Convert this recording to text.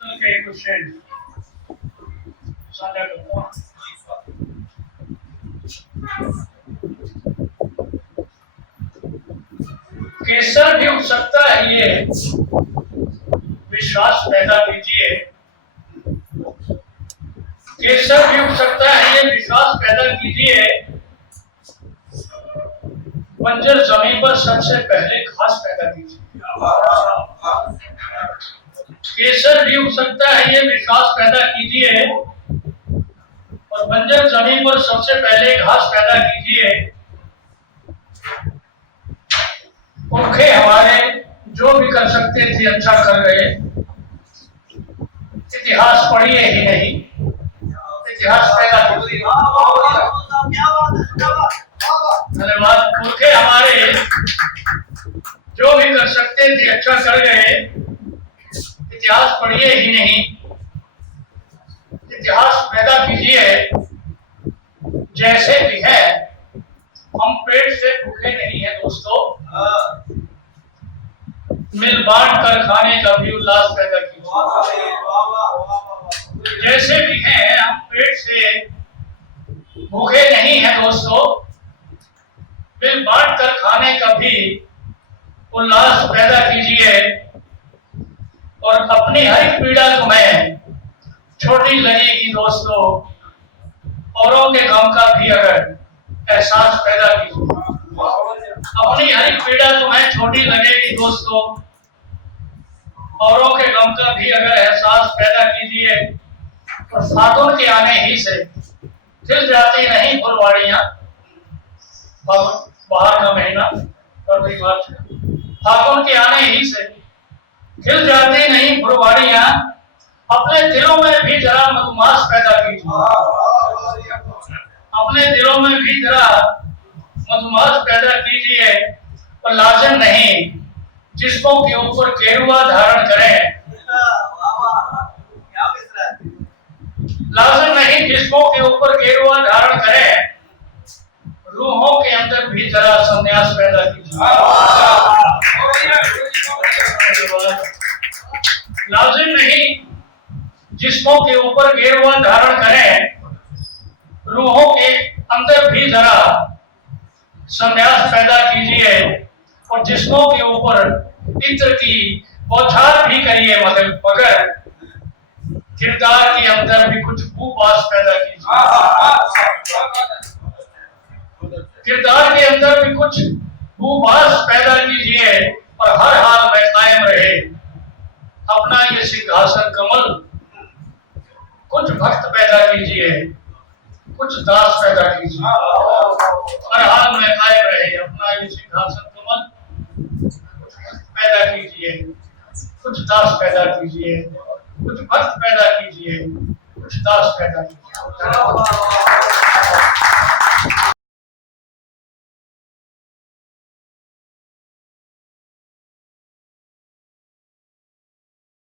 के क्वेश्चन साझा करता हूं। केसर भी उग सकता है, ये विश्वास पैदा कीजिए। केसर भी उग सकता है, ये विश्वास पैदा कीजिए। बंजर जमीन पर सबसे पहले घास पैदा कीजिए। केसर भी उग सकता है, ये विश्वास पैदा कीजिए, और बंजर जमीन पर सबसे पहले घास पैदा कीजिए। पुरखे हमारे जो भी कर सकते थे अच्छा कर गए। इतिहास पढ़िए ही नहीं, इतिहास पैदा कीजिए। धन्यवाद। पुरखे हमारे जो भी कर सकते थे अच्छा कर गए। इतिहास पढ़िए ही नहीं, इतिहास पैदा कीजिए। जैसे भी है, हम पेट से भूखे नहीं है दोस्तों। मिल बांट कर खाने का भी उल्लास पैदा कीजिए। जैसे भी है, हम पेट से भूखे नहीं है दोस्तों। मिल बांट कर खाने का भी उल्लास पैदा कीजिए। और अपनी हर एक पीड़ा तुम्हें छोटी लगेगी दोस्तों, औरों के गम का भी अगर एहसास पैदा कीजिए। अपनी हर एक पीड़ा तुम्हें छोटी लगेगी दोस्तों, औरों के गम का भी अगर एहसास पैदा कीजिए। और फागुन के आने ही से खिल जाती नहीं फुलवाड़ियां। बाहर का महीना और फागुन के आने ही से खिल जाती नहीं फुलवाड़ियां। अपने दिलों में भी जरा मधुमास पैदा कीजिए। अपने दिलों में भी जरा मधुमास पैदा कीजिए। और लाजिम नहीं जिस्मों के ऊपर गेरुआ धारण करें। लाजिम नहीं जिस्मों के ऊपर गेरुआ धारण करें। रूहों के अंदर भी जरा संन्यास पैदा कीजिए। लाजिम नहीं जिस्मों के ऊपर गेरुआ धारण करें। रूहों के अंदर भी जरा संन्यास पैदा कीजिए। और जिस्मों के ऊपर इत्र की बौछार भी करिए, मगर किरदार के अंदर भी कुछ भूपास पैदा कीजिए। किरदार के अंदर भी कुछ भूपास पैदा कीजिए। और हर हाल में कायम रहे अपना ये सिंहासन कमल। कुछ भक्त पैदा कीजिए, कुछ दास पैदा कीजिए। हर हाल में कायम रहे अपना ये सिंहासन कमल। कुछ भक्त पैदा कीजिए, कुछ दास पैदा कीजिए। कुछ भक्त पैदा कीजिए, कुछ दास पैदा कीजिए।